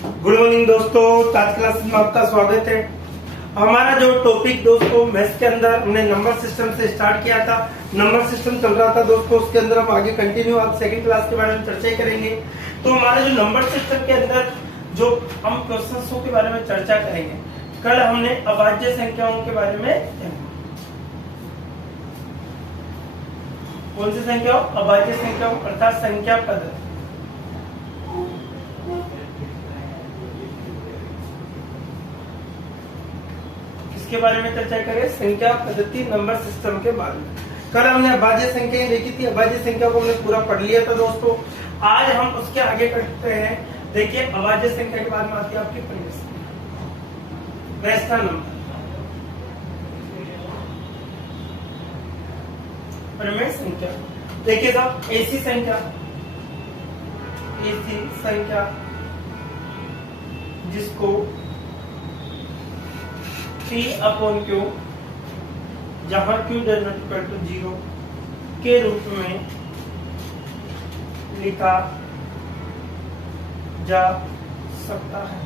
Good morning दोस्तों, आज class में आपका स्वागत है। हमारा जो टॉपिक दोस्तों मैथ्स के अंदर हमने नंबर सिस्टम से स्टार्ट किया था, नंबर सिस्टम चल रहा था दोस्तों, उसके अंदर हम आगे कंटिन्यू आज सेकंड क्लास के बारे में चर्चा करेंगे। तो हमारा जो नंबर सिस्टम के अंदर जो हम क्वेश्चंस के बारे में चर्चा करेंगे, कल हमने अभाज्य संख्याओं के बारे में, कौन सी संख्याओं? अभाज्य संख्याओं अर्थात संख्या पद, के बारे में चर्चा करें, संख्या पद्धति नंबर सिस्टम के बारे में। कल हमने अभाज्य संख्याएं देखी थी, अभाज्य संख्या को हमने पूरा पढ़ लिया था दोस्तों। आज हम उसके आगे करते हैं। देखिए, अभाज्य संख्या के बाद में आती है आपकी परिमेय संख्या, रेशनल नंबर, परिमेय संख्या। देखिए साहब, ऐसी संख्या जिसको P अपॉन Q, जहां Q does not equal to 0 के रूप में लिखा जा सकता है,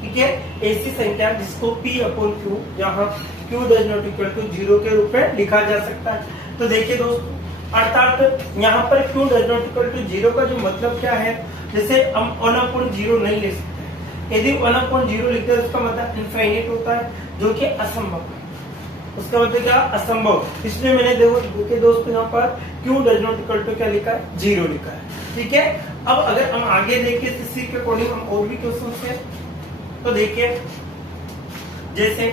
ठीक है। ऐसी संख्या जिसको P अपॉन Q, जहां Q does not equal to 0 के रूप में लिखा जा सकता है। तो देखिए दोस्तों, अर्थात यहाँ पर Q does not equal to 0 का जो मतलब क्या है, जैसे हम 1/0 नहीं ले सकते। यदि 1/0 लिखते हैं उसका मतलब इनफाइनाइट होता है, जो कि असंभव है। उसका मतलब क्या? असंभव। इसलिए मैंने देखिए दोस्तों, यहाँ पर Q does not equal to क्या लिखा है? 0 लिखा है, ठीक है। अब अगर हम आगे देखिए इसी के अकॉर्डिंग हम और भी क्वेश्चन से, तो देखिए जैसे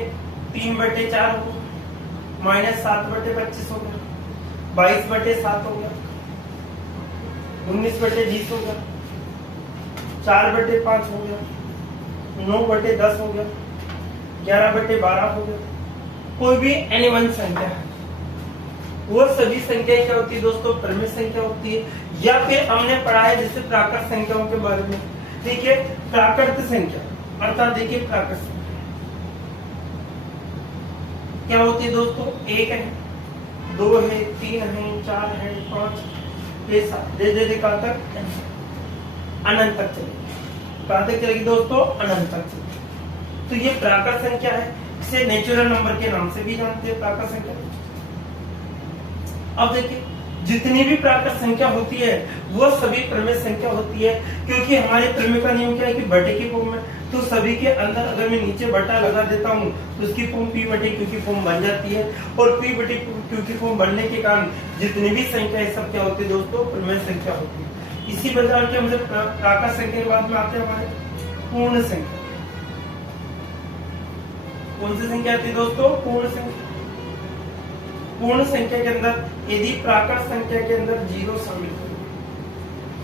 3/4 हो, -7/25 हो गया, 22/7 हो गया, 19/20 हो गया, 4/5 हो गया, 9/10 हो गया, 11/12 हो गया। कोई भी एनी वन संख्या है, वो सभी संख्या क्या होती है दोस्तों? परिमेय संख्या होती है। या फिर हमने पढ़ा है जैसे प्राकृत संख्याओं के बारे में। देखिए, प्राकृत संख्या अर्थात देखिए प्राकृत संख्या क्या होती है दोस्तों? 1 है, 2 है, 3 है, 4 है, 5 है, 7, धीरे कहां तक? अनंत तक चलेगी। कहां तक चलेगी दोस्तों? अनंत तक चलेगी। तो ये प्राकृत संख्या है, इसे नेचुरल नंबर के नाम से भी जानते हैं, प्राकृत संख्या। अब देखिए, जितनी भी प्राकृत संख्या होती है वो सभी परिमेय संख्या होती है, क्योंकि हमारे परिमेय का नियम क्या है कि बटे की फॉर्म में। तो सभी के अंदर अगर मैं नीचे बटा लगा देता हूँ तो उसकी फॉर्म P/Q की फॉर्म बन जाती है, और P/Q की फॉर्म बनने के कारण जितनी भी संख्या है सब क्या होती है दोस्तों? परिमेय संख्या होती है। इसी प्रकार के हमसे प्राकृत संख्या के बाद में आते हैं हमारे पूर्ण संख्या। कौन सी संख्या आती है दोस्तों? पूर्ण संख्या। पूर्ण संख्या के अंदर यदि प्राकृत संख्या के अंदर 0 शामिल करें,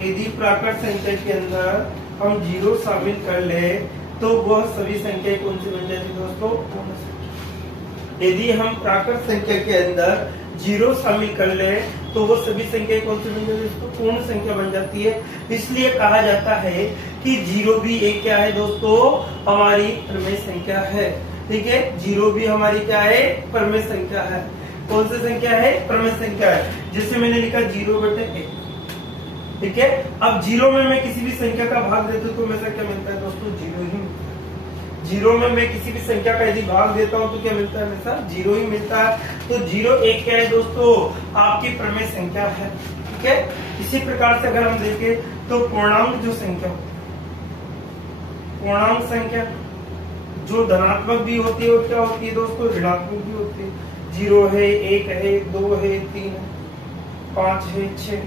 यदि प्राकृत संख्या के अंदर हम 0 शामिल कर ले तो वह सभी संख्या कौन सी बन जाती है दोस्तों? पूर्ण संख्या। यदि हम प्राकृत संख्या के अंदर 0 शामिल कर ले तो वो सभी संख्या कौन सी बन जाती है दोस्तों? पूर्ण संख्या बन जाती है। इसलिए कहा जाता है कि 0 भी एक क्या है दोस्तों? हमारी परिमेय संख्या है, ठीक है। 0 भी हमारी क्या है? परिमेय संख्या है। कौन सी संख्या है? परिमेय संख्या है। जैसे मैंने लिखा 0/1, ठीक है। अब 0 में मैं किसी भी संख्या का भाग देता हूँ तो हमेशा क्या मिलता है दोस्तों? 0 ही मिलता है। 0 में मैं किसी भी संख्या का यदि भाग देता हूँ तो क्या मिलता है? हमेशा 0 ही मिलता है। तो 0 एक क्या है दोस्तों? आपकी परिमेय संख्या है, ठीक है। इसी प्रकार से अगर हम देखें तो पूर्णांक जो संख्या, पूर्णांक संख्या जो धनात्मक भी होती है और क्या होती है दोस्तों? ऋणात्मक भी होती है। 0 है, 1 है, 2 है, 3 है, 5 है, 6,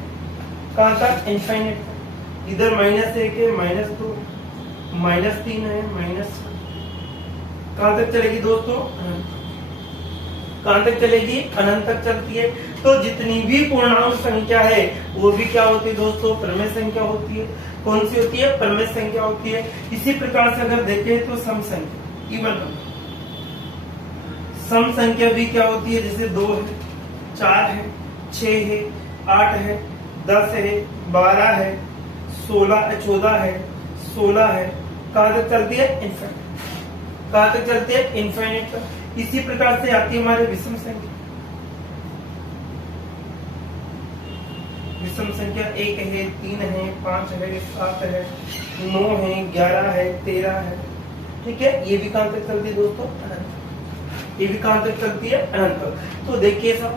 कहां तक? इनफाइनाइट। इधर -1 है, -2, -3 है, -7, कहां तक चलेगी दोस्तों? कहां तक चलेगी? अनंत तक चलती है। तो जितनी भी पूर्णांक संख्या है वो भी क्या होती है दोस्तों? परिमेय संख्या होती है। कौन सी होती है? परिमेय संख्या होती है। इसी प्रकार से अगर देखें तो सम संख्या, इवन नंबर, सम संख्या भी क्या होती है? जैसे 2 है, 4 है, 6 है, 8 है, 10 है, 12 है, 14 है, 16 है, कहां तक चलती है? इनफाइनाइट। कहां तक चलती है? इनफाइनाइट तक। इसी प्रकार से आती है हमारे विषम संख्या। विषम संख्या 1 है, 3 है, 5 है, 7 है, 9 है, 11 है, 13 है। ठीक है, ये भी कहां तक चलती है दोस्तों? अनंत। ये भी कहां तक चलती है? अनंत तक। तो देखिए सब,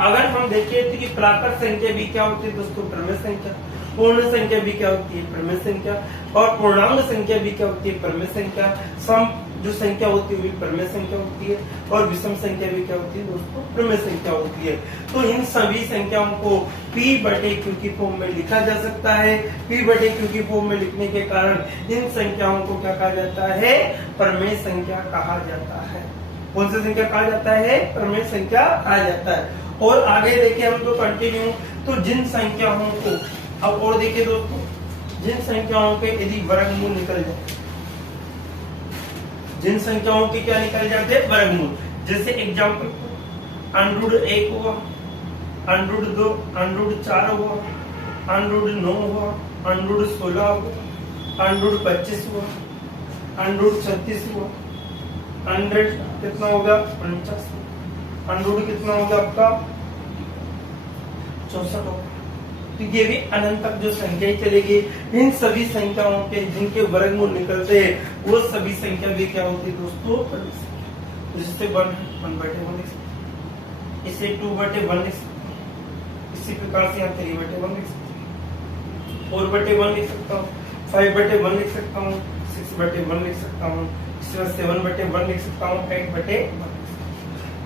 अगर हम देखें तो कि प्राकृत संख्या भी क्या होती है दोस्तों? प्रमेय संख्या। पूर्ण संख्या भी क्या होती है? प्रमेय संख्या। और पूर्णांक संख्या भी क्या होती है? प्रमेय संख्या। सम जो संख्या होती है वो भी प्रमेय संख्या होती है, और विषम संख्या भी क्या होती है दोस्तों? प्रमेय संख्या होती है। तो इन सभी संख्याओं को P/Q की फॉर्म में लिखा जा सकता है। P/Q की फॉर्म में लिखने के कारण इन संख्याओं को क्या कहा जाता है? प्रमेय संख्या कहा जाता है। कौन सी संख्या कहा जाता है? प्रमेय संख्या कहा जाता है। और आगे देखिए हम तो कंटिन्यू, तो जिन संख्याओं को, अब और देखिए दोस्तों, जिन संख्याओं के यदि वर्गमूल निकल जाए, जिन संख्याओं के क्या निकल जाते हैं? वर्गमूल। जैसे एग्जांपल, √1 हुआ, √2, √4 हुआ, √9 हुआ, √16 हुआ, √25 हुआ, √36 हुआ, 100 कितना होगा? 49। √ कितना होगा आपका? 64 होगा। तो ये भी अनंत तक जो संख्याएं चलेगी, इन सभी संख्याओं के जिनके वर्गमूल निकलते हैं वो सभी संख्या भी क्या होती है दोस्तों? प्रमेय संख्या। तो जिससे 1/1 लिख सकते हैं, इसे 2/1 लिख सकते हैं, इसी प्रकार से यहाँ 3/1 लिख सकते हैं, 4/1 लिख सकता हूँ, 5/1 लिख सकता हूँ, 6/1 लिख सकता हूँ, 7/1 लिख सकता हूँ, 8/1।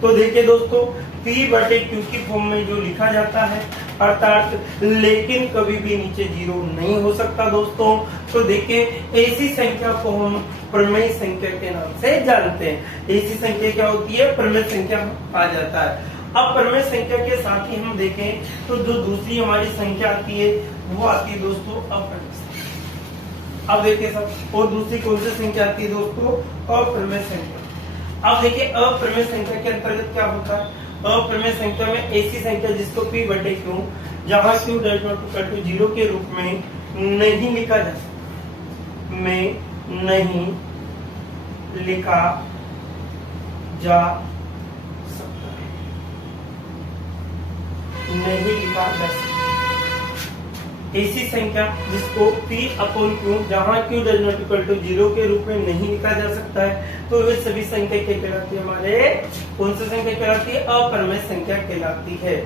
तो देखिए दोस्तों, P/Q की फॉर्म में जो लिखा जाता है, अर्थात लेकिन कभी भी नीचे 0 नहीं हो सकता दोस्तों। तो देखिए, ऐसी संख्या को हम प्रमेय संख्या के नाम से जानते हैं। ऐसी संख्या क्या होती है? प्रमेय संख्या आ जाता है। अब प्रमेय संख्या के साथ ही हम देखें तो जो दूसरी हमारी संख्या आती है वो आती है दोस्तों अप्रमेय संख्या। अब देखिए सब, और दूसरी कौन सी संख्या आती है दोस्तों? अप्रमेय संख्या। अब देखिए, अप्रमेय संख्या के अंतर्गत क्या होता है? अप्रमेय संख्या में ऐसी संख्या जिसको P/Q, जहां Q = 0 के रूप में नहीं लिखा जा सकता, में नहीं लिखा जा सकता, नहीं लिखा जा सकता। ऐसी संख्या जिसको P/Q, जहां Q = 0 के रूप में नहीं लिखा जा सकता है, तो वे सभी संख्या क्या कहलाती है? हमारे कौन सी संख्या कहलाती है? अप्रमेय संख्या कहलाती है।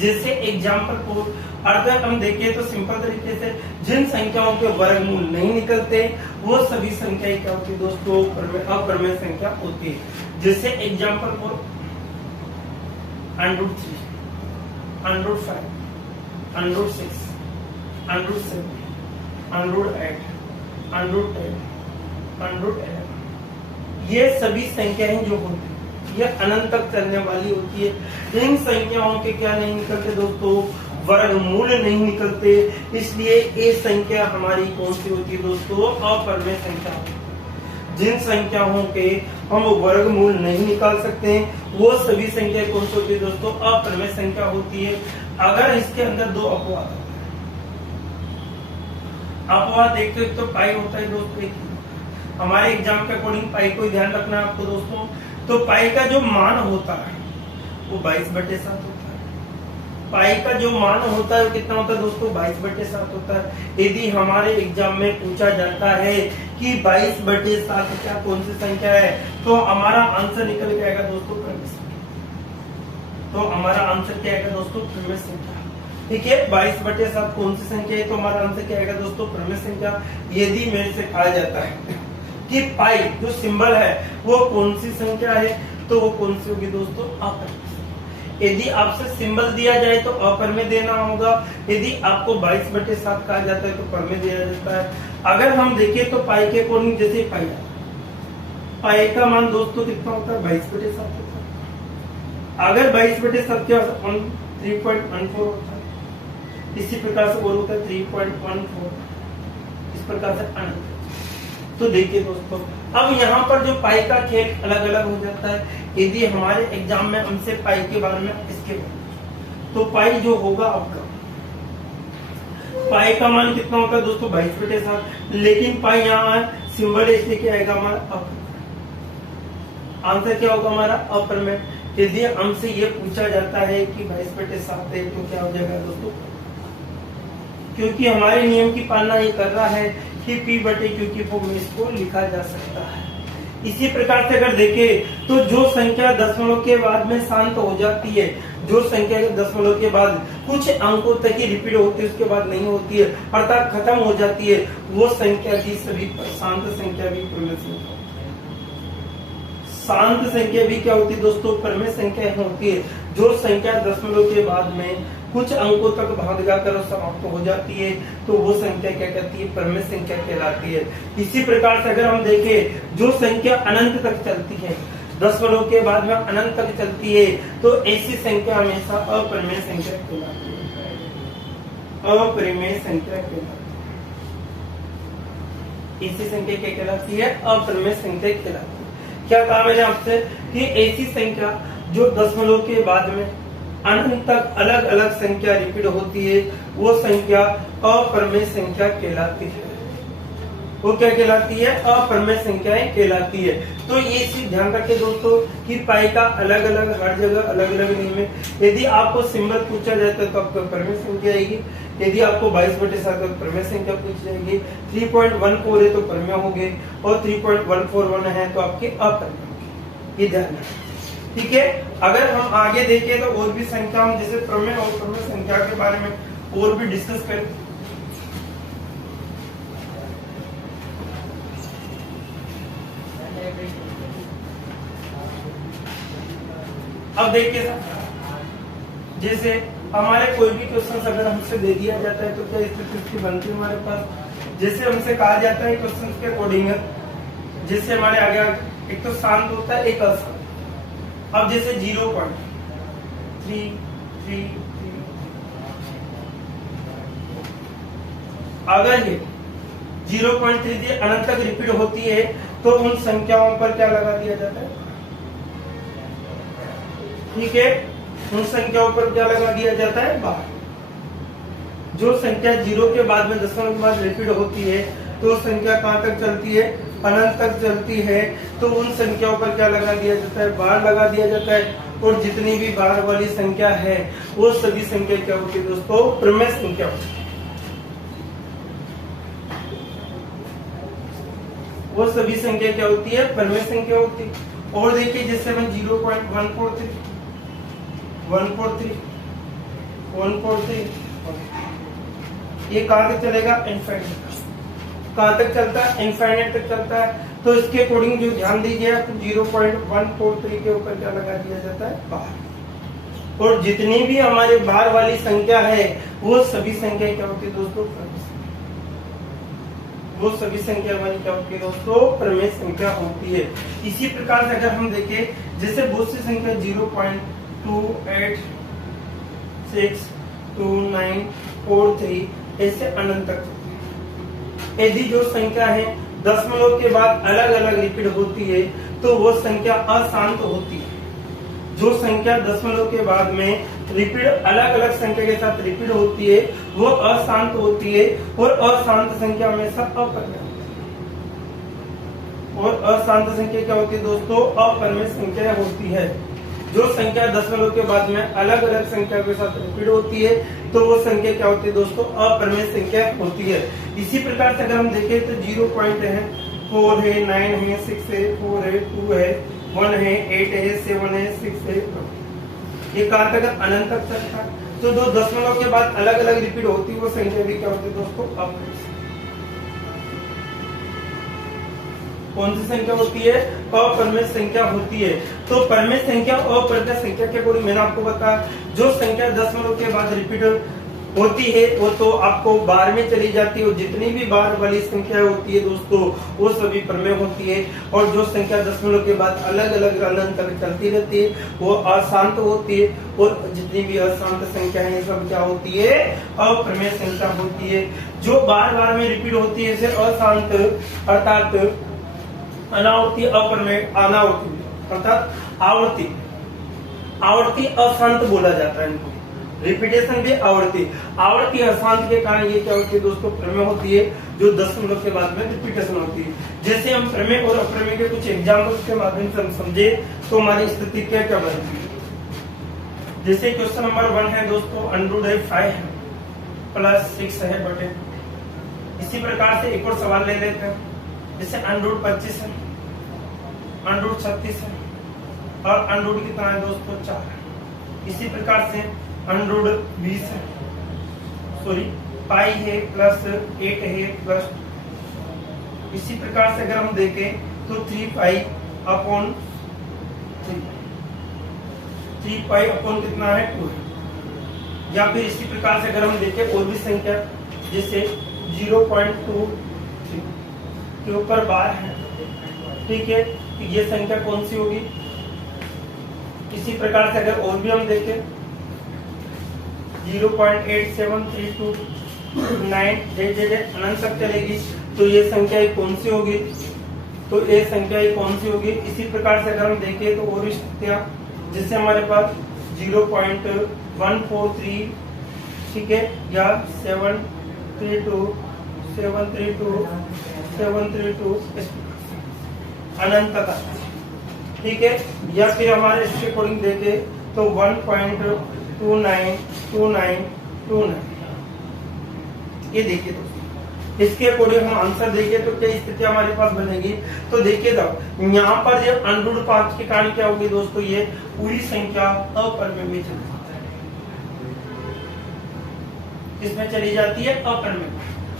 जैसे एग्जाम्पल को अगर हम देखें तो सिंपल तरीके से, जिन संख्याओं के वर्गमूल नहीं निकलते वो सभी संख्याएं क्या होती है दोस्तों? अप्रमेय संख्या होती है। जैसे एग्जाम्पल को √3, √5, √6, √7, √8, √10, √11, ये सभी संख्याएं जो होती है ये अनंत तक चलने वाली होती है। इन संख्याओं के क्या नहीं निकलते दोस्तों? वर्गमूल नहीं निकलते, इसलिए ये संख्या हमारी कौन सी होती है दोस्तों? अप्रमेय संख्या। जिन संख्याओं के हम वर्गमूल नहीं निकाल सकते हैं वो सभी संख्या कौन सी होती है दोस्तों? अप्रमेय संख्या होती है। अगर इसके अंदर दो अपवाद, अपवाद देखते एक तो पाई होता है दोस्तों, हमारे एग्जाम के अकॉर्डिंग पाई को ध्यान रखना है आपको दोस्तों। तो पाई का जो मान होता है वो 22/7 होता है। पाई का जो मान होता है वो कितना होता है दोस्तों? 22/7 होता है। यदि हमारे एग्जाम में पूछा जाता है कि 22/7 क्या कौन सी संख्या है, तो हमारा आंसर निकल के आएगा दोस्तों प्रमेय संख्या। तो हमारा आंसर क्या आएगा दोस्तों? प्रमेय संख्या। ठीक है, 22/7 कौन सी संख्या है? तो हमारा आंसर क्या आएगा दोस्तों? प्रमेय संख्या। यदि मेरे से कहा जाता है कि पाई जो सिंबल है वो कौन सी संख्या है, तो वो कौन सी होगी दोस्तों? अप्रमेय। यदि आपसे सिंबल दिया जाए तो अप्रमेय देना होगा, यदि आपको 22/7 कहा जाता है तो प्रमेय दिया जाता है। अगर हम देखें तो पाई के अकॉर्डिंग, जैसे पाई का मान दोस्तों कितना होता है? 22/7 होता है। अगर 22/7 क्या होता है? 3.14 होता है। इसी प्रकार से और होता है 3.14, इस प्रकार से अनंत। तो देखिए दोस्तों, अब यहाँ पर जो पाई का खेल अलग अलग हो जाता है। यदि हमारे एग्जाम में हमसे पाई के बारे में इसके बारे, तो पाई जो होगा आपका, पाई का मान कितना होता है दोस्तों? 22/7। लेकिन पाई यहाँ सिंबल इसलिए क्या आएगा हमारा? अप्रमेय। आंसर क्या होगा हमारा? अप्रमेय। यदि हमसे ये पूछा जाता है कि 22/7 है तो क्या हो जाएगा दोस्तों? क्योंकि हमारे नियम की पालना ये कर रहा है कि p बटे q की फॉर्म में इसको लिखा जा सकता है। इसी प्रकार से अगर देखें तो जो संख्या दशमलव के बाद में शांत हो जाती है, जो संख्या दशमलव के बाद कुछ अंकों तक ही रिपीट होती है, उसके बाद नहीं होती है अर्थात खत्म हो जाती है, वो संख्या की सभी शांत संख्या भी प्रमेय संख्या। शांत संख्या भी क्या होती है दोस्तों? प्रमेय संख्या होती है। जो संख्या दशमलव के बाद में कुछ अंकों तक भाग जाकर समाप्त हो जाती है तो वो संख्या क्या कहती है? प्रमेय संख्या कहलाती है। इसी प्रकार से अगर हम देखें जो संख्या अनंत तक चलती है, दशमलव के बाद में अनंत तक चलती है, तो ऐसी संख्या हमेशा अप्रमेय संख्या कहलाती है। अप्रमेय संख्या कहलाती है। ऐसी संख्या क्या कहलाती है? अप्रमेय संख्या कहलाती है। क्या कहा मैंने आपसे कि ऐसी संख्या जो दशमलव के बाद में अनंत तक अलग अलग संख्या रिपीट होती है, वो संख्या अप्रमेय संख्या कहलाती है। वो क्या कहलाती है? अप्रमेय संख्याएं कहलाती है। तो ये चीज ध्यान रखें दोस्तों कि पाई का अलग अलग हर जगह अलग अलग नियम है। यदि आपको सिंबल पूछा जाए तो आपको प्रमेय संख्या आएगी। यदि आपको 22/7 तो प्रमेय संख्या पूछ जाएगी। 3.14 है तो प्रमेय होंगे और 3.141 है तो आपके अप्रमेय होंगे। ये ध्यान रखें, ठीक है। अगर हम आगे देखें तो और भी संख्या, हम जैसे प्रमेय और प्रमेय संख्या के बारे में और भी डिस्कस करें। अब देखिए जैसे हमारे कोई भी क्वेश्चन अगर हमसे दे दिया जाता है तो क्या स्थिति बनती है हमारे पास? जैसे हमसे कहा जाता है क्वेश्चन के अकॉर्डिंग, जैसे हमारे आगे एक तो शांत होता है, एक अशांत। अब जैसे 0.333 अगर ये 0.33 अनंत तक रिपीट होती है तो उन संख्याओं पर क्या लगा दिया जाता है? ठीक है, उन संख्याओं पर क्या लगा दिया जाता है? बार। जो संख्या 0 के बाद में दशमलव के बाद रिपीट होती है तो संख्या कहां तक चलती है? अनंत तक चलती है। तो उन संख्याओं पर क्या लगा दिया जाता है? बार लगा दिया जाता है। और जितनी भी बार वाली संख्या है वो सभी संख्या क्या होती है दोस्तों? प्रमेय संख्या होती है। वो सभी संख्या क्या होती है? प्रमेय संख्या होती है। और देखिए जैसे हम 0.143 ये कहां तक चलेगा? इनफाइनाइट। कहां तक चलता है? इनफाइनाइट तक चलता है। तो इसके अकॉर्डिंग जो ध्यान दीजिए आप 0.143 के ऊपर क्या लगा दिया जाता है? बार। और जितनी भी हमारे बार वाली संख्या है वो सभी संख्या क्या होती है दोस्तों? वो सभी संख्या हमारी क्या होती है दोस्तों? प्रमेय संख्या होती है। इसी प्रकार से अगर हम देखें जैसे बहुत सी संख्या 0.2862943 ऐसे अनंत तक। यदि जो संख्या है दशमलव के बाद अलग अलग रिपीट होती है तो वो संख्या अशांत होती है। जो संख्या दशमलव के बाद में रिपीट अलग अलग संख्या के साथ रिपीट होती है वो अशांत होती है। और अशांत संख्या हमेशा अप्रमेय होती है। और अशांत संख्या क्या होती है दोस्तों? अप्रमेय संख्या होती है। जो संख्या दशमलव के बाद में अलग अलग संख्या के साथ रिपीट होती है तो वो संख्या क्या होती है दोस्तों? अप्रमेय संख्या होती है। इसी प्रकार से अगर हम देखें तो 0 पॉइंट है, 4 है, 9 है, 6 है, 4 है, 2 है, 1 है, 8 है, 7 है, 6 है, ये कहां तक? अनंत तक चलता है। तो दो दशमलव के बाद अलग अलग रिपीट होती है वो संख्या भी क्या होती है दोस्तों? अप्रमेय। कौन सी संख्या होती है? अप्रमेय संख्या होती है। तो प्रमेय संख्या अप्रमेय संख्या के अकॉर्डिंग मैंने आपको बताया जो संख्या दशमलव के बाद रिपीट होती है वो तो आपको बार में चली जाती है। और जितनी भी बार वाली संख्या होती है दोस्तों वो सभी प्रमेय होती है। और जो संख्या दशमलव के बाद अलग अलग अनंत तक चलती रहती है वो अशांत होती है। और जितनी भी अशांत संख्या है सब क्या होती है? अप्रमेय संख्या होती है। जो बार बार में रिपीट होती है जैसे अशांत अर्थात अनावर्ती, अप्रमेय अनावर्ती अर्थात आवर्ती। आवर्ती अशांत बोला जाता है इनको। रिपीटेशन भी आवर्ती अशांत के कारण ये क्या होती है दोस्तों? प्रमेय होती है। जो दशमलव के बाद में रिपीटेशन होती है। जैसे हम प्रमेय और अप्रमेय के कुछ एग्जाम्पल्स के माध्यम से हम समझे तो हमारी स्थिति क्या क्या बनती है। जैसे क्वेश्चन नंबर 1 है दोस्तों, √5 है। +6 है बटे। इसी प्रकार से एक और सवाल ले लेते हैं, जैसे √25 है, √36 है और √ कितना है दोस्तों 4 है। इसी प्रकार से √20 है, सॉरी पाई है +8 है प्लस। इसी प्रकार से अगर हम देखें तो 3π/3, 3π/ कितना है 2 है। या फिर इसी प्रकार से अगर हम देखें और भी संख्या, जैसे 0.23 के ऊपर बार है, ठीक है, तो ये संख्या कौन सी होगी। इसी प्रकार से अगर और भी हम देखें 0.87329 अनंत तक चलेगी, तो ये संख्या कौन सी होगी, तो ये संख्या कौन सी होगी। इसी प्रकार से अगर हम देखें तो और भी संख्या, जिससे हमारे पास 0.143, ठीक है, या 732 अनंत तक, ठीक है। या फिर हमारे इसके अकॉर्डिंग देखे तो 1.292929, ये देखिए दोस्तों, इसके अकॉर्डिंग हम आंसर देखें तो क्या स्थिति हमारे पास बनेगी। तो देखिए यहाँ पर ये √5 के कारण क्या होगी दोस्तों, ये पूरी संख्या अपरिमेय में चली जाती है। किसमें चली जाती है, अपरिमेय।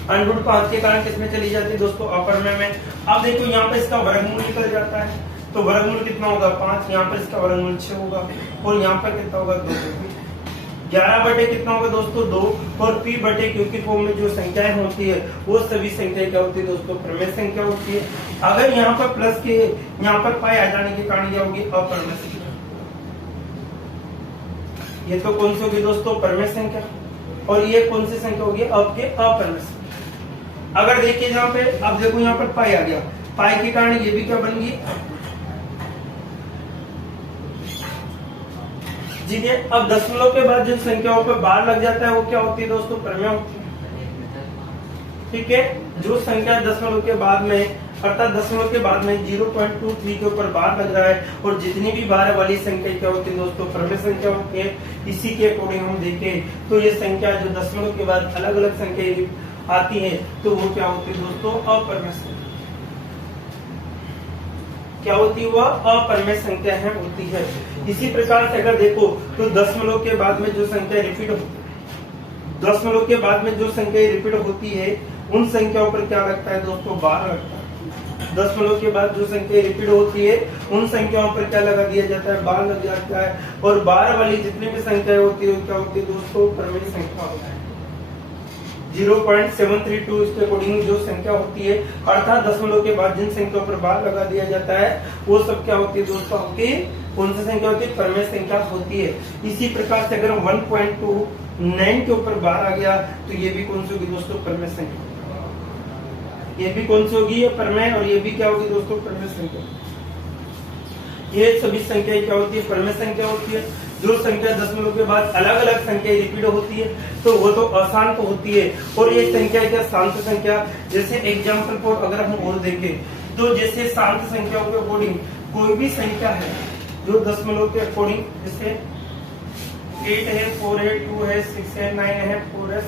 √5 के कारण किसमें चली जाती है दोस्तों, अपरिमेय में। अब देखो यहाँ पे इसका वर्गमूल निकल जाता है, तो वर्गमूल कितना होगा 5, यहाँ पर इसका वर्गमूल 6 होगा और यहाँ पर कितना होगा 2। 11 बटे कितना होगा दोस्तों 2, और p बटे q की फॉर्म में जो संख्याएं होती है वो सभी संख्याएं क्या होती है दोस्तों, परिमेय संख्या होती है। अगर यहाँ पर प्लस के यहाँ पर पाई आ जाने के कारण क्या होगी, अपरिमेय संख्या। ये तो कौन सी होगी दोस्तों, परिमेय संख्या, और ये कौन सी संख्या होगी, आपके अपरिमेय संख्या। अगर देखिए यहाँ पे, अब देखो यहाँ पर पाई आ गया, पाई के कारण ये भी क्या बन गई, ठीक है। अब दशमलव के बाद जिन संख्याओं पे बार लग जाता है वो क्या होती है दोस्तों, परिमेय होती है, ठीक है। जो संख्या दशमलव के बाद में, अर्थात दशमलव के बाद में 0.23 के ऊपर बार लग रहा है, और जितनी भी बार वाली संख्या क्या होती है दोस्तों, परिमेय संख्या होती है। इसी के अकॉर्डिंग हम देखें तो ये संख्या जो दशमलव के बाद अलग अलग संख्या आती है तो वो क्या होती है दोस्तों, अपरिमेय संख्या। क्या होती है, वह अपरिमेय संख्या है होती है। इसी प्रकार से अगर देखो तो दशमलव के बाद में जो संख्या रिपीट होती है, दशमलव के बाद में जो संख्या रिपीट होती है उन संख्याओं पर क्या लगता है दोस्तों, बार लगता है। दशमलव के बाद जो संख्या रिपीट होती है उन संख्याओं पर क्या लगा दिया जाता है, बार लग जाता है। और बार वाली जितनी भी संख्या होती है क्या होती है दोस्तों, परिमेय संख्या होती है। 0.732 इसके अकॉर्डिंग जो संख्या होती है, अर्थात दशमलव के बाद जिन संख्याओं पर बार लगा दिया जाता है वो सब क्या होती है दोस्तों, आपकी कौन सी संख्या होती है, परिमेय संख्या होती है। इसी प्रकार से अगर 1.29 के ऊपर बार आ गया तो ये भी कौन सी होगी दोस्तों, परिमेय संख्या। ये भी कौन सी होगी, ये परिमेय, और ये भी क्या होगी दोस्तों, परिमेय संख्या। ये सभी संख्याएं क्या होती है, परिमेय संख्या होती है। जो संख्या दशमलव के बाद अलग अलग संख्या रिपीट होती है तो वो तो अशांत होती है, और ये संख्या क्या शांत संख्या। जैसे एग्जाम्पल फॉर अगर हम और देखें तो जैसे शांत संख्याओं के अकॉर्डिंग कोई भी संख्या है जो दशमलव के अकॉर्डिंग, जैसे 8 है, 4 है, 2 है, 6 है, 9 है, 4 है,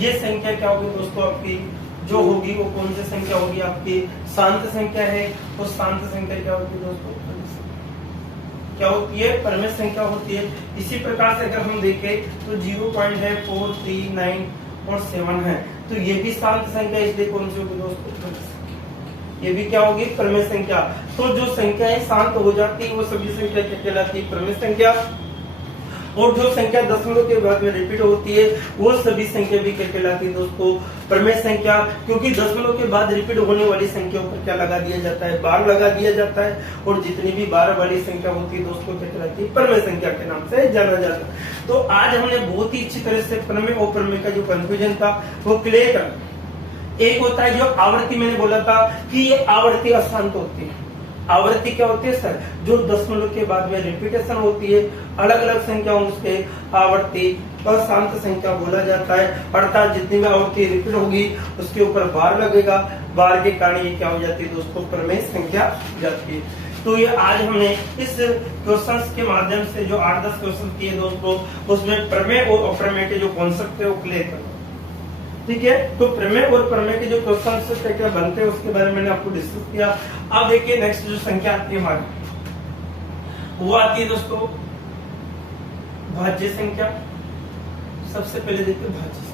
ये संख्या क्या होगी दोस्तों, आपकी जो होगी वो कौन सी संख्या होगी, आपकी शांत संख्या है। तो शांत संख्या क्या होती है दोस्तों, क्या होती है, परिमेय संख्या होती है। इसी प्रकार से अगर हम देखें तो 0.439 और 7 है, तो ये भी शांत संख्या, इसलिए कौन सी होगी दोस्तों, ये भी क्या होगी, परिमेय संख्या। तो जो संख्याएं शांत हो जाती है वो सभी संख्या क्या कहलाती है, परिमेय संख्या। और जो संख्या दशमलव के बाद में रिपीट होती है वो सभी संख्या भी क्या कहलाती है दोस्तों, परिमेय संख्या। क्योंकि दशमलव के बाद रिपीट होने वाली संख्याओं पर क्या लगा दिया जाता है, बार लगा दिया जाता है, और जितनी भी बार वाली संख्या होती है दोस्तों क्या कहलाती है, परिमेय संख्या के नाम से जाना जाता है। तो आज हमने बहुत ही अच्छी तरह से परिमेय और परिमेय का जो कंफ्यूजन था वो क्लियर कर। एक होता है जो आवृत्ति, मैंने बोला था कि ये आवृत्ति अशांत होती है। आवृत्ति क्या होती है सर, जो दशमलव के बाद में रिपीटेशन होती है अलग अलग संख्याओं से, आवृत्ति अशांत संख्या बोला जाता है। अर्थात जितनी भी आवृत्ति रिपीट होगी उसके ऊपर बार लगेगा, बार के कारण ये क्या हो जाती है दोस्तों, परिमेय संख्या जाती है। तो ये आज हमने इस क्वेश्चंस के माध्यम से जो 8-10 क्वेश्चन किए दोस्तों, उसमें परिमेय और अप्रमेय के जो कॉन्सेप्ट है वो क्लियर कर ठीक है, तो प्रमेय और प्रमेय के जो क्वेश्चन क्या क्या बनते हैं उसके बारे में मैंने आपको डिस्कस किया। अब देखिए नेक्स्ट जो संख्या आती है हमारी, वो आती है दोस्तों भाज्य संख्या। सबसे पहले देखिए भाज्य संख्या।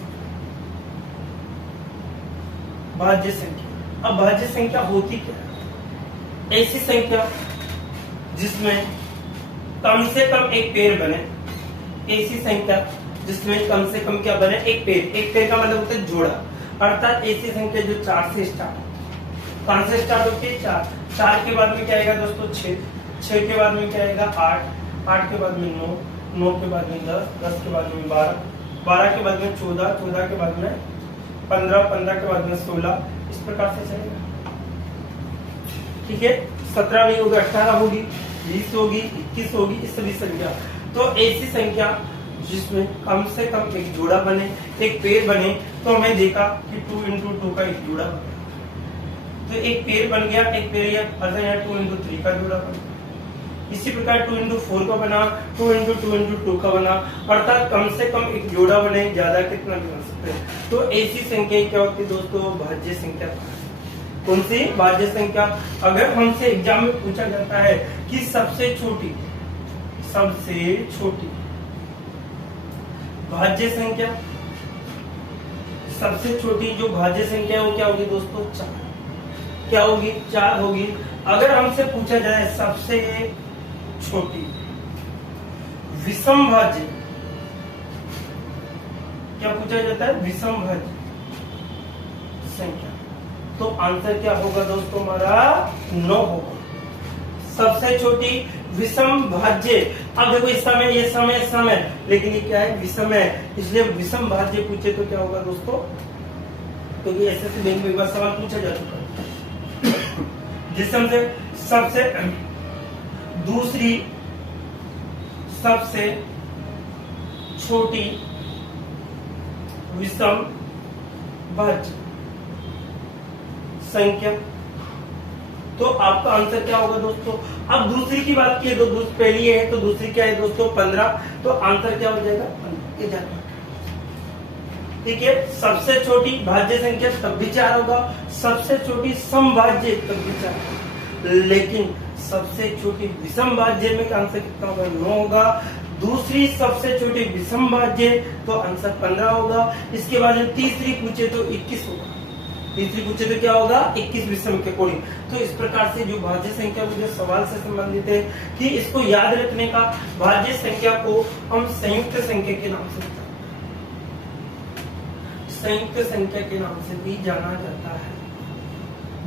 भाज्य संख्या, अब भाज्य संख्या होती क्या है? ऐसी संख्या जिसमें कम से कम एक पेड़ बने, ऐसी संख्या जिसमें कम से कम क्या बने, एक पेड़। एक पेड़ का मतलब होता है जोड़ा, अर्थात ऐसी संख्या जो 4 से स्टार्ट। कहां से स्टार्ट होती है? 4। 4 के बाद में क्या आएगा दोस्तों? 6। 6 के बाद में क्या आएगा? 8। 8 के बाद में 9। 9 के बाद में 10। 10 के बाद में 12। 12 के बाद में 14। 14 के बाद में 15। 15 के बाद में 16। इस प्रकार से चलेगा, ठीक है। 17 नहीं होगी, 18 होगी, 20 होगी, 21 होगी, इस सभी संख्या। तो ऐसी संख्या जिसमें कम से कम एक जोड़ा बने, एक पेड़ बने, तो हमें देखा कि 2 into 2 का एक जोड़ा बना। तो एक पेड़ बन गया, एक पेड़ या 2 into 3 का जोड़ा बना। इसी प्रकार 2 into 4 का बना, 2 into 2 into 2 का बना, अर्थात कम से कम एक जोड़ा बने, ज्यादा कितना भी बन सकते हैं। तो ऐसी संख्या क्या होती है दोस्तों? भाज्य संख्या। कौन सी? भाज्य संख्या। अगर हमसे एग्जाम में पूछा जाता है कि सबसे छोटी भाज्य संख्या, सबसे छोटी जो भाज्य संख्या है वो क्या होगी दोस्तों? 4। क्या होगी? 4 होगी। अगर हमसे पूछा जाए सबसे छोटी विषम भाज्य, क्या पूछा जाता है? विषम भाज्य संख्या, तो आंसर क्या होगा दोस्तों हमारा? 9 होगा। सबसे छोटी विषम भाज्य। अब देखो इस समय ये समय, लेकिन ये क्या है? विषम है, इसलिए विषम भाज्य पूछे तो क्या होगा दोस्तों? क्योंकि ऐसे से बैंक में एक बार सवाल पूछा जा चुका है। जिसम से सबसे दूसरी सबसे छोटी विषम भाज्य संख्या, तो आपका आंसर क्या होगा दोस्तों? अब दूसरी की बात की तो पहली है तो दूसरी क्या है दोस्तों? 15। तो आंसर क्या हो जाएगा? 15। ठीक है। सबसे छोटी भाज्य संख्या तब भी 4 होगा, सबसे छोटी समभाज्य तब भी 4, लेकिन सबसे छोटी विषम भाज्य में आंसर कितना होगा? 9 होगा। दूसरी सबसे छोटी विषम भाज्य तो आंसर 15 होगा। इसके बाद में तीसरी पूछे तो 21 होगा। तीसरी पूछे तो क्या होगा? 21 विषम के अकॉर्डिंग। तो इस प्रकार से जो भाज्य संख्या जो सवाल से संबंधित है कि इसको याद रखने का, भाज्य संख्या को हम संयुक्त संख्या के नाम से भी जाना जाता है।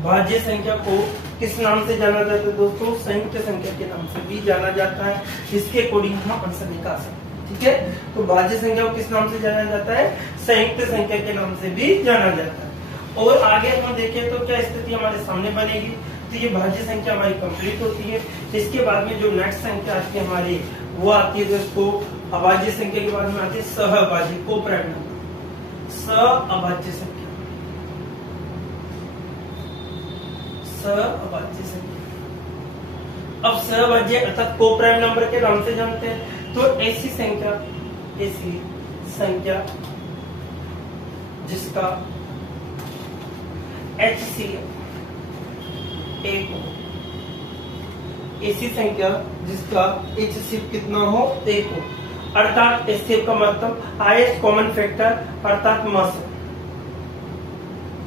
भाज्य संख्या को किस नाम से जाना जाता है दोस्तों? संयुक्त संख्या के नाम से भी जाना जाता है। इसके अकॉर्डिंग हम आंसर निकाल सकते हैं, ठीक है। तो भाज्य संख्या को किस नाम से जाना जाता है? संयुक्त संख्या के नाम से भी जाना जाता है। और आगे हम देखें तो क्या स्थिति हमारे सामने बनेगी? तो ये भाज्य संख्या हमारी कंप्लीट होती है। इसके बाद में जो नेक्स्ट संख्या आती है हमारी, वो आती है दोस्तों अभाज्य संख्या के बाद में आती है सहभाज्य, को-प्राइम नंबर, सहअभाज्य संख्या। सहअभाज्य संख्या, अब सहभाज्य अर्थात को-प्राइम नंबर के नाम से जानते हैं। तो ऐसी संख्या जिसका HCF 1 हो, ऐसी संख्या जिसका HCF कितना हो? 1 हो, अर्थात HCF का मतलब हाईएस्ट कॉमन फैक्टर, अर्थात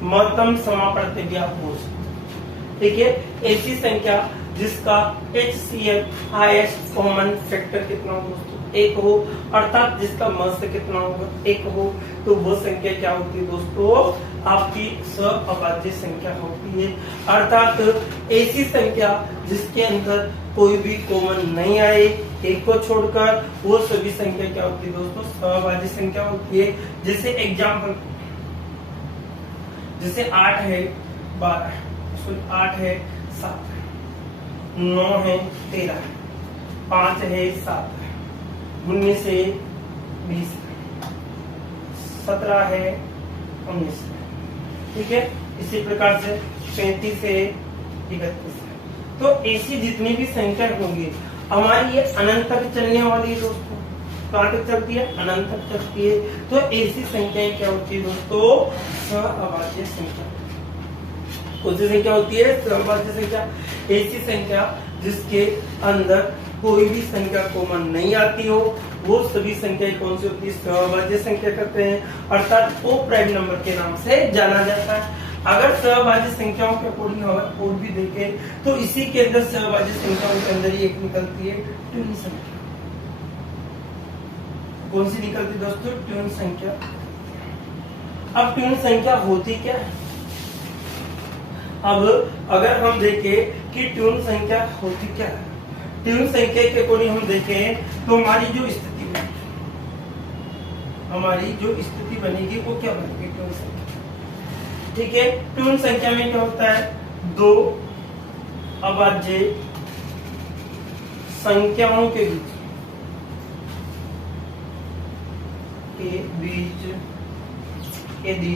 महत्तम समापवर्ती भी आप बोल सकते, ठीक है। ऐसी संख्या जिसका HCF हाईएस्ट कॉमन फैक्टर कितना हो दोस्तों? 1 हो, अर्थात जिसका महत्तम कितना होगा? 1 हो, तो वो संख्या क्या होती है दोस्तों? आपकी सहअभाज्य संख्या होती है। अर्थात ऐसी संख्या जिसके अंदर कोई भी कॉमन नहीं आए, 1 को छोड़कर, वो सभी संख्या क्या होती है दोस्तों? सहअभाज्य संख्या होती है। जैसे एग्जाम्पल, जैसे 8 है 12, 8 है 7, 9 है 13, 5 है 7, 19 है 20, 17 है 19, ठीक है। इसी प्रकार से 35 से 31। तो ऐसी जितनी भी संख्या होंगी हमारी, ये अनंत तक चलने वाली है दोस्तों। कहाँ तक चलती है, अनंत तक चलती है। तो ऐसी संख्याएं क्या होती है दोस्तों, सहअभाज्य संख्या। कौन सी संख्या होती है, सहअभाज्य संख्या। ऐसी संख्या जिसके अंदर कोई भी संख्या कॉमन नहीं आती हो, वो सभी संख्याएं कौन सी होती है, सहअभाज्य संख्या कहते हैं, अर्थात ओ प्राइम नंबर के नाम से जाना जाता है। अगर सहअभाज्य संख्याओं के अकॉर्डिंग और भी देखें तो इसी के अंदर सहअभाज्य संख्याओं के अंदर ही एक निकलती है ट्यून संख्या। कौन सी निकलती दोस्तों, ट्यून संख्या। अब ट्यून संख्या होती क्या है, अब अगर हम देखें कि ट्यून संख्या होती क्या है, ट्यून संख्या के अकॉर्डिंग हम देखें तो हमारी जो स्थिति बनेगी वो क्या बनेगी, ट्यून संख्या। ठीक है, ट्यून संख्या में क्या होता है, दो अभाज्य संख्याओं के बीच यदि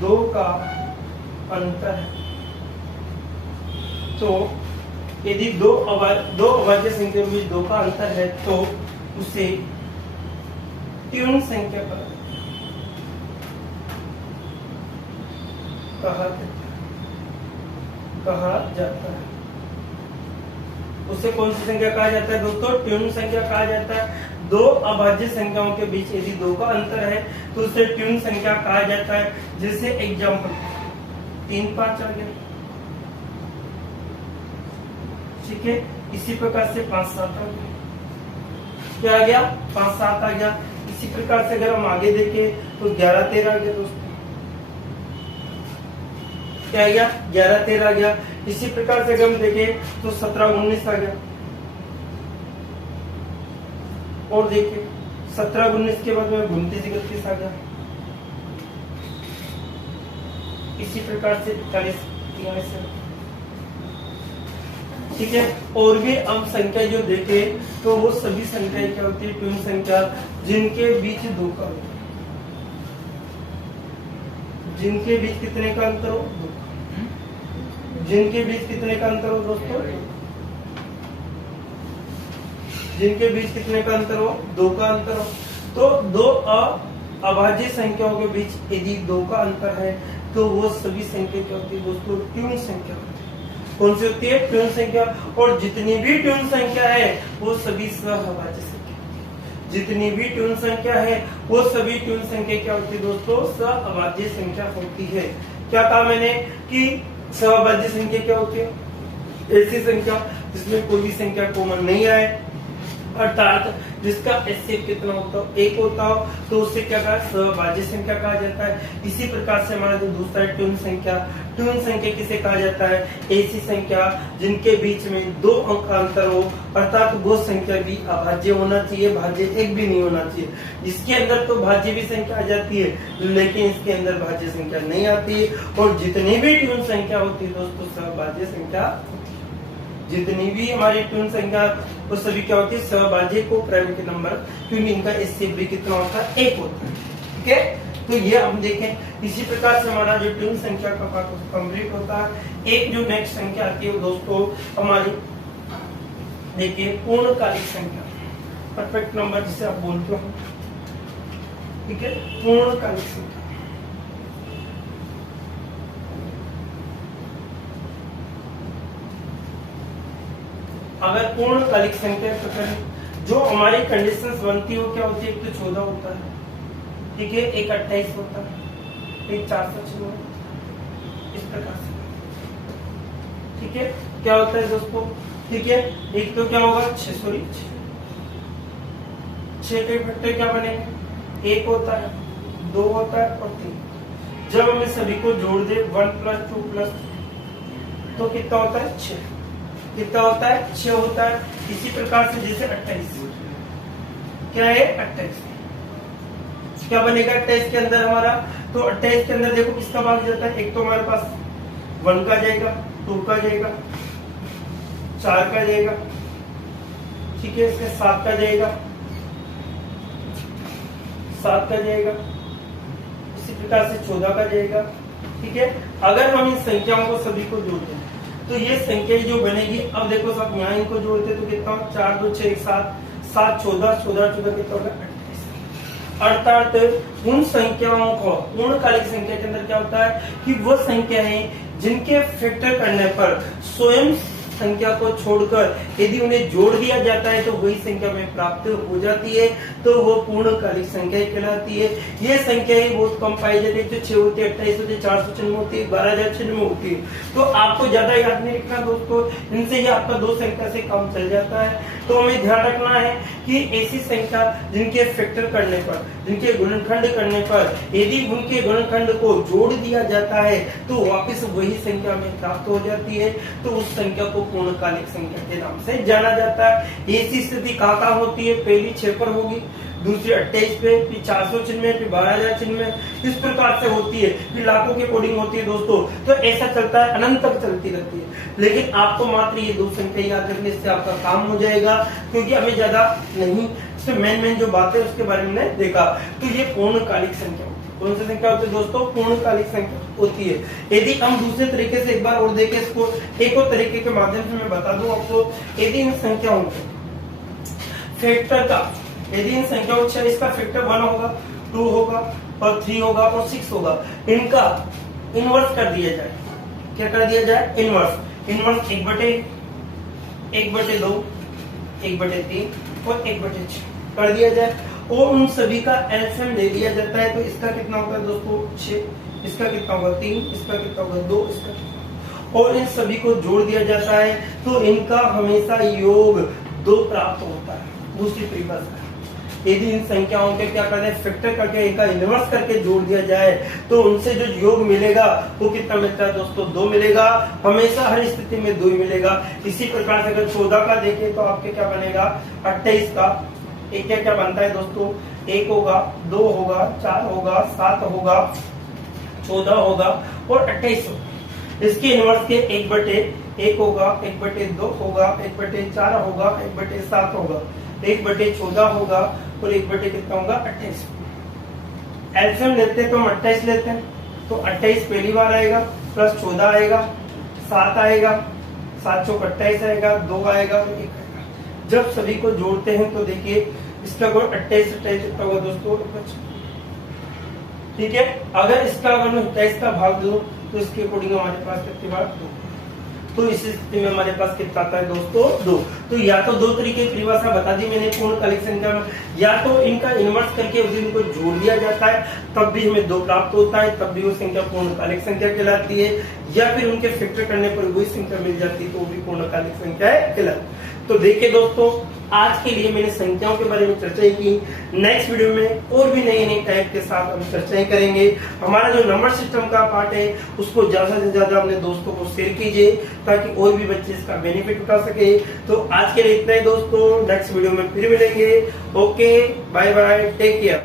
दो का अंतर है, तो यदि दो अभाज्य संख्या के बीच दो का अंतर है तो उसे ट्यून संख्या कहा जाता है। उसे कौन सी संख्या कहा जाता है दोस्तों, ट्यून संख्या कहा जाता है। दो अभाज्य संख्याओं के बीच यदि दो का अंतर है तो उसे ट्यून संख्या कहा जाता है। जैसे एग्जाम्पल 3 5 आ गया, ठीक है, इसी प्रकार से 5 7 आ गया, क्या आ गया, 5 7 आ गया। इसी प्रकार से अगर हम आगे देखें तो 11 13 आ गया दोस्तों, क्या आ गया, 11 13 आ गया। इसी प्रकार से अगर हम देखें तो 17 19 आ गया, और देखिए 17 19 के बाद में 29 31 आ गया। इसी प्रकार से 41 43, ठीक है। और भी हम संख्या जो देखें तो वो सभी संख्याएं क्या होती है, ट्यून संख्या, जिनके बीच दो का अंतर, जिनके बीच कितने का अंतर हो, जिनके बीच कितने का अंतर हो दोस्तों, जिनके बीच कितने का अंतर हो, दो का अंतर हो। तो दो अभाज्य संख्याओं के बीच यदि दो का अंतर है तो वो सभी संख्या क्या होती है दोस्तों, ट्यून संख्या होती है। कौन सी होती है, ट्यून संख्या। और जितनी भी ट्यून संख्या है वो सभी सहअभाज्य संख्या, जितनी भी ट्यून संख्या है वो सभी ट्यून संख्या क्या होती है दोस्तों, सहअभाज्य संख्या होती है। क्या कहा मैंने कि सहअभाज्य संख्या क्या होती है, ऐसी संख्या जिसमें कोई भी संख्या कॉमन नहीं आए, अर्थात जिसका एचसीएफ कितना होता हो, 1 होता हो, तो उससे क्या कहा, सहअभाज्य संख्या कहा जाता है। इसी प्रकार से हमारा जो दूसरा है ट्यून संख्या, ट्यून संख्या किसे कहा जाता है, ऐसी संख्या जिनके बीच में 2 अंक का अंतर हो, अर्थात वो संख्या भी अभाज्य होना चाहिए, भाज्य एक भी नहीं होना चाहिए। इसके अंदर तो भाज्य भी संख्या आ जाती है लेकिन इसके अंदर भाज्य संख्या नहीं आती है। और जितनी भी ट्यून संख्या होती है दोस्तों सहअभाज्य संख्या, जितनी भी हमारी ट्यून संख्या वो सभी क्या होती है, सहअभाज्य को प्राइम के नंबर, क्योंकि इनका एचसीएफ भी कितना होता है, 1 होता है। ठीक है, तो ये हम देखें। इसी प्रकार से हमारा जो ट्यून संख्या का पार्ट कंप्लीट होता है। एक जो नेक्स्ट संख्या आती है दोस्तों हमारी, देखिए पूर्णकालिक संख्या, परफेक्ट नंबर जिसे आप बोलते हो, ठीक है, पूर्णकालिक संख्या। अगर पूर्णकालिक संख्या प्रकरण जो हमारी कंडीशंस बनती हो क्या होती है, एक तो 14 होता है, ठीक है, एक 28 होता है, एक 406, इस प्रकार से, ठीक है। क्या होता है दोस्तों, ठीक है, एक तो क्या होगा 6 के इकट्ठे क्या बनेंगे, 1 होता है, 2 होता है और 3। जब हमें सभी को जोड़ दे 1 + 2 + तो कितना होता है, 6। कितना होता है, 6 होता है। इसी प्रकार से जैसे 28, क्या है 28, क्या बनेगा 28 के अंदर हमारा, तो 28 के अंदर देखो किसका भाग जाता है, एक तो हमारे पास 1 का जाएगा, 2 का जाएगा, 4 का जाएगा, ठीक है, इसके 7 का जाएगा, 7 का जाएगा, इसी प्रकार से 14 का जाएगा, ठीक है। अगर हम इन संख्याओं को सभी को जोड़ दें तो ये संख्या जो बनेगी, अब देखो सब यहाँ इनको जोड़ते तो कितना, 4 2 6 7, 7 14 14 14 कितना होगा 28। अर्थात उन संख्याओं को पूर्णकालिक संख्या के अंदर क्या होता है कि वो संख्या है जिनके फैक्टर करने पर स्वयं संख्या को छोड़कर यदि उन्हें जोड़ दिया जाता है तो वही संख्या में प्राप्त हो जाती है, तो वो पूर्णकालिक संख्या कहलाती है। ये संख्याएं बहुत कम पाई जाती है, तो 6 होती है, 28 होती है, 496 होती है, 12,096 होती है। तो आपको ज्यादा याद नहीं रखना दोस्तों, इनसे ये आपका 2 संख्या से कम चल जाता है। तो हमें ध्यान रखना है कि ऐसी संख्या जिनके फैक्टर करने पर, जिनके गुणनखंड करने पर यदि उनके गुणनखंड को जोड़ दिया जाता है तो वापस वही संख्या में प्राप्त हो जाती है, तो उस संख्या को पूर्णकालिक संख्या के नाम से जाना जाता है। ऐसी स्थिति कहाँ होती है, पहली 6 पर होगी, दूसरी 28 पे, फिर 496, फिर 12,096, इस प्रकार से होती है, फिर लाखों की कोडिंग होती है दोस्तों। तो ऐसा चलता है, अनंत तक चलती रहती है। लेकिन आपको मात्र ये 2 संख्या याद रखने से आपका काम हो जाएगा, क्योंकि हमें ज्यादा नहीं, मेन जो बात है उसके बारे में देखा। तो ये पूर्णकालिक संख्या होती है। कौन सी संख्या होती है दोस्तों? पूर्णकालिक संख्या होती है। यदि हम दूसरे तरीके से एक बार और देखें इसको, एक और तरीके के माध्यम से मैं बता दूं आपको, यदि इन संख्याओं के फैक्टर का, यदि इन संख्याओं से इसका फैक्टर 1 होगा, 2 होगा और 3 होगा और 6 होगा, इनका इनवर्स कर दिया जाए। क्या कर दिया जाए? इनवर्स 1/2, 1/2, 1/3 और 1/6 कर दिया जाए और उन सभी का एलसीएम ले लिया जाता है। तो इसका कितना होगा दोस्तों? 6, इसका कितना होगा? 3, इसका कितना होगा? 2, इसका कितना, और इन सभी को जोड़ दिया जाता है तो इनका हमेशा योग 2 प्राप्त होता है। दूसरी परिभाषा, यदि इन संख्याओं के क्या करते हैं, फैक्टर करके इनका इनवर्स करके जोड़ दिया जाए तो उनसे जो योग मिलेगा वो कितना मिलता है दोस्तों? 2 मिलेगा। हमेशा हर स्थिति में 2 ही मिलेगा। इसी प्रकार से अगर 14 का देखें तो आपके क्या बनेगा? 28 का एक क्या बनता है दोस्तों? 1 होगा, 2 होगा, 4 होगा, 7 होगा, 14 होगा और 28 होगा। इसके इनवर्स के 1/1 होगा, 1/2 होगा, 1/4 होगा, 1/7 होगा, 1/14 होगा और 1/ कितना होगा? 28। एलसीएम लेते हैं तो हम 28 लेते हैं, तो 28 पहली बार आएगा, प्लस 14 आएगा, 7 आएगा, 7 चौक 28 आएगा, 2 आएगा और 1 आएगा। जब सभी को जोड़ते हैं तो देखिए इसका कोई 28 कितना होगा दोस्तों? ठीक है। अगर इसका अगर मैं 28 का भाग दूं तो इसके अकॉर्डिंग हमारे पास कितनी बार? 2। तो इस स्थिति में हमारे पास कितना आता है दोस्तों? 2। तो या तो 2 तरीके की परिभाषा बता दी मैंने पूर्णकालिक संख्या में, या तो इनका इनवर्स करके उस इनको जोड़ दिया जाता है तब भी हमें 2 प्राप्त होता है, तब भी वो संख्या पूर्णकालिक संख्या कहलाती है, या फिर उनके फैक्टर करने पर वही संख्या मिल जाती है तो वो भी पूर्णकालिक संख्या कहलाती है। तो देखिए दोस्तों, आज के लिए मैंने संख्याओं के बारे में चर्चा की। नेक्स्ट वीडियो में और भी नई नई टाइप के साथ हम चर्चाएं करेंगे। हमारा जो नंबर सिस्टम का पार्ट है उसको ज्यादा से ज्यादा अपने दोस्तों को शेयर कीजिए ताकि और भी बच्चे इसका बेनिफिट उठा सके। तो आज के लिए इतना ही दोस्तों, नेक्स्ट वीडियो में फिर मिलेंगे। Okay, bye bye, take care.